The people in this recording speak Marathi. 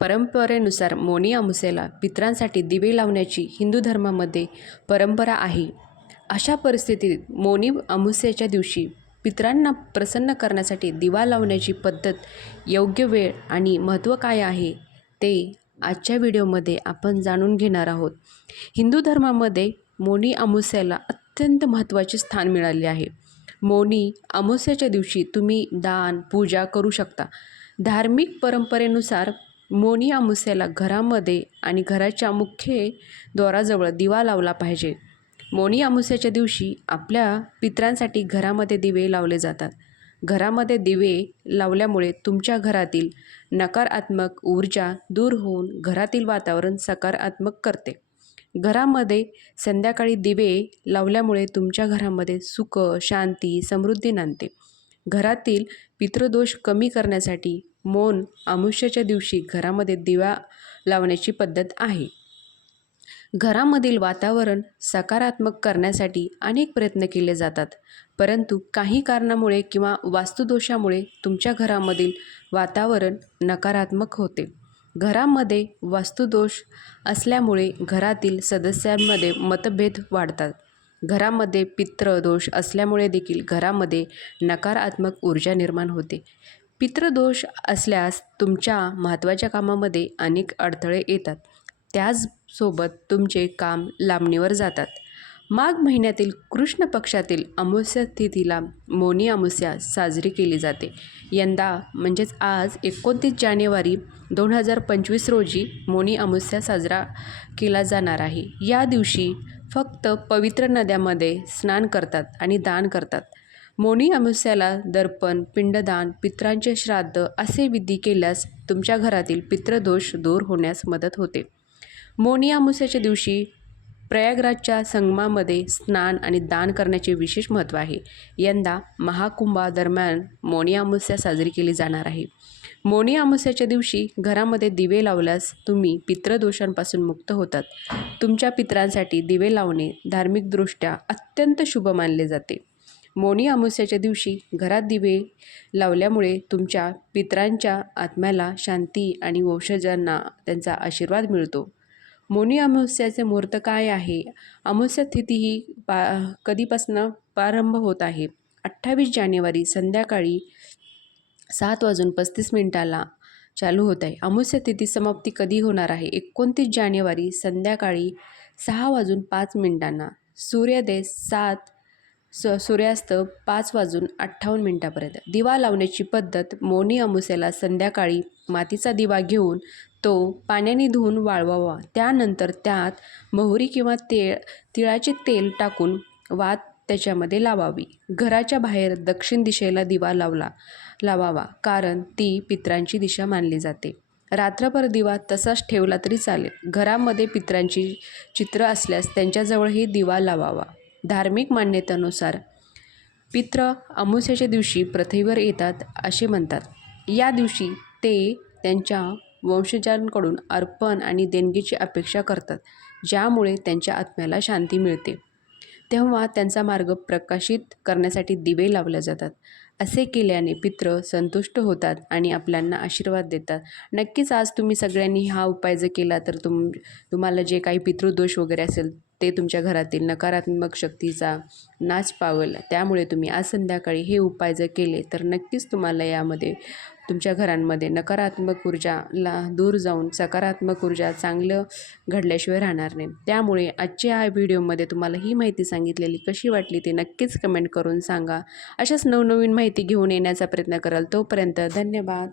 परंपरेनुसार मोनी अमुसेला पितरांसाठी दिवे लावण्याची हिंदू धर्मामध्ये परंपरा आहे. अशा परिस्थितीत मोनी अमुसेच्या दिवशी पितरांना प्रसन्न करण्यासाठी दिवा लावण्याची पद्धत योग्य वेळ आणि महत्त्व काय आहे ते आजच्या व्हिडिओमध्ये आपण जाणून घेणार आहोत. हिंदू धर्मामध्ये मोनी अमावस्येला अत्यंत महत्त्वाचे स्थान मिळाले आहे. मोनी अमुस्याच्या दिवशी तुम्ही दान पूजा करू शकता. धार्मिक परंपरेनुसार मोनी अमावस्येला घरामध्ये आणि घराच्या मुख्य द्वाराजवळ दिवा लावला पाहिजे. मोनी अमावस्येच्या दिवशी आपल्या पितरांसाठी घरामध्ये दिवे लावले जातात. घरामध्ये दिवे लावल्यामुळे तुमच्या घरातील नकारात्मक ऊर्जा दूर होऊन घरातील वातावरण सकारात्मक करते. घरामध्ये संध्याकाळी दिवे लावल्यामुळे तुमच्या घरामध्ये सुख शांती समृद्धी नांदते. घरातील पितृदोष कमी करण्यासाठी मौन अमुष्याच्या दिवशी घरामध्ये दिवा लावण्याची पद्धत आहे. घरामधील वातावरण सकारात्मक करण्यासाठी अनेक प्रयत्न केले जातात परंतु काही कारणामुळे किंवा वास्तुदोषामुळे तुमच्या घरामधील वातावरण नकारात्मक होते. घरामध्ये वास्तुदोष असल्यामुळे घरातील सदस्यांमध्ये मतभेद वाढतात. घरामध्ये पितृदोष असल्यामुळे देखील घरामध्ये नकारात्मक ऊर्जा निर्माण होते. पितृदोष असल्यास तुमच्या महत्त्वाच्या कामामध्ये अनेक अडथळे येतात. त्याचसोबत तुमचे काम लांबणीवर जातात. माघ महिन्यातील कृष्ण पक्षातील अमावस्या तिथीला मोनी अमावस्या साजरी केली जाते. यंदा म्हणजेच आज एकोणतीस जानेवारी दोन हजार पंचवीस रोजी मोनी अमावस्या साजरा केला जाणार आहे. या दिवशी फक्त पवित्र नद्यामध्ये स्नान करतात आणि दान करतात. मोनी अमावस्याला दर्पण पिंडदान पित्रांचे श्राद्ध असे विधी केल्यास तुमच्या घरातील पितृदोष दूर होण्यास मदत होते. मोनी अमावस्याच्या दिवशी प्रयागराजच्या संगमामध्ये स्नान आणि दान करण्याचे विशेष महत्त्व आहे. यंदा महाकुंभादरम्यान मोनी अमावस्या साजरी केली जाणार आहे. मोनी अमावस्याच्या दिवशी घरामध्ये दिवे लावल्यास तुम्ही पितृदोषांपासून मुक्त होतात. तुमच्या पितरांसाठी दिवे लावणे धार्मिकदृष्ट्या अत्यंत शुभ मानले जाते. मोनी अमावस्याच्या दिवशी घरात दिवे लावल्यामुळे तुमच्या पितरांच्या आत्म्याला शांती आणि वंशजांना त्यांचा आशीर्वाद मिळतो. मोनी अमावस्याचे मुहूर्त काय आहे? अमावस्या तिथी ही पा कधीपासनं प्रारंभ होत आहे? अठ्ठावीस जानेवारी संध्याकाळी सात वाजून पस्तीस मिनिटाला चालू होत आहे. अमावस्या तिथी समाप्ती कधी होणार आहे? एकोणतीस जानेवारी संध्याकाळी सहा वाजून पाच मिनिटांना. सूर्योदय सात स सूर्यास्त पाच वाजून अठ्ठावन्न मिनटापर्यंत. दिवा लावण्याची पद्धत मोनी अमुसेला संध्याकाळी मातीचा दिवा घेऊन तो पाण्याने धुवून वाळवावा. त्यानंतर त्यात मोहरी किंवा तेळ तिळाचे तेल टाकून वात त्याच्यामध्ये लावावी. घराच्या बाहेर दक्षिण दिशेला दिवा लावला लावावा कारण ती पित्रांची दिशा मानली जाते. रात्रभर दिवा तसाच ठेवला तरी चालेल. घरामध्ये पित्रांची चित्र असल्यास त्यांच्याजवळही दिवा लावावा. धार्मिक मान्यतेनुसार. पित्र अमावस्याच्या दिवशी पृथ्वीवर येतात असे म्हणतात. या दिवशी ते त्यांच्या वंशजांकडून अर्पण आणि देणगीची अपेक्षा करतात ज्यामुळे त्यांच्या आत्म्याला शांती मिळते. तेव्हा त्यांचा मार्ग प्रकाशित करण्यासाठी दिवे लावले जातात. असे केल्याने पित्र संतुष्ट होतात आणि आपल्यांना आशीर्वाद देतात. नक्कीच आज तुम्ही सगळ्यांनी हा उपाय जर केला तर तुम तुम्हाला जे काही पितृदोष वगैरे असेल ते तुमच्या घरातील नकारात्मक शक्तीचा नाश पावेल. त्यामुळे तुम्ही आज संध्याकाळी हे उपाय जर केले तर नक्कीच तुम्हाला यामध्ये तुमच्या घरांमध्ये नकारात्मक ऊर्जाला दूर जाऊन सकारात्मक ऊर्जा चांगलं घडल्याशिवाय राहणार नाही. त्यामुळे आजच्या या व्हिडिओमध्ये तुम्हाला ही माहिती सांगितलेली कशी वाटली ते नक्कीच कमेंट करून सांगा. अशाच नवनवीन माहिती घेऊन येण्याचा प्रयत्न कराल तोपर्यंत धन्यवाद.